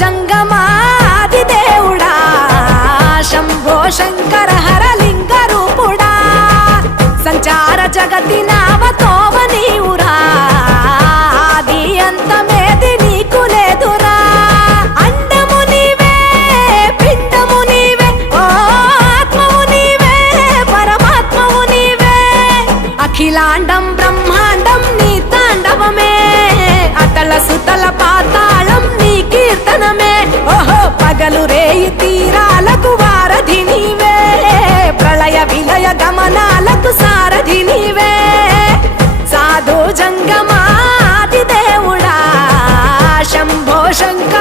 జంగమాది దేవుడా శంభో శంకర హరలింగ రూపుడా సంచార జగతి నావతోవ నీవురా ఆది అంతమేది నీకు లేదురా అండము నీవే పిండము నీవే ఓ ఆత్మవు నీవే పరమాత్మవు నీవే అఖిలాండం బ్రహ్మాండం నీ తాండవమే అతల సుతల పాతాళం నీ కీర్తనమే ఓహో పగలు రేయి తీరాలకు వారధి నీవే ప్రళయ విలయ గమనాలకు సారథి నీవే సాధు జంగమాది దేవుడా శంభో శంకర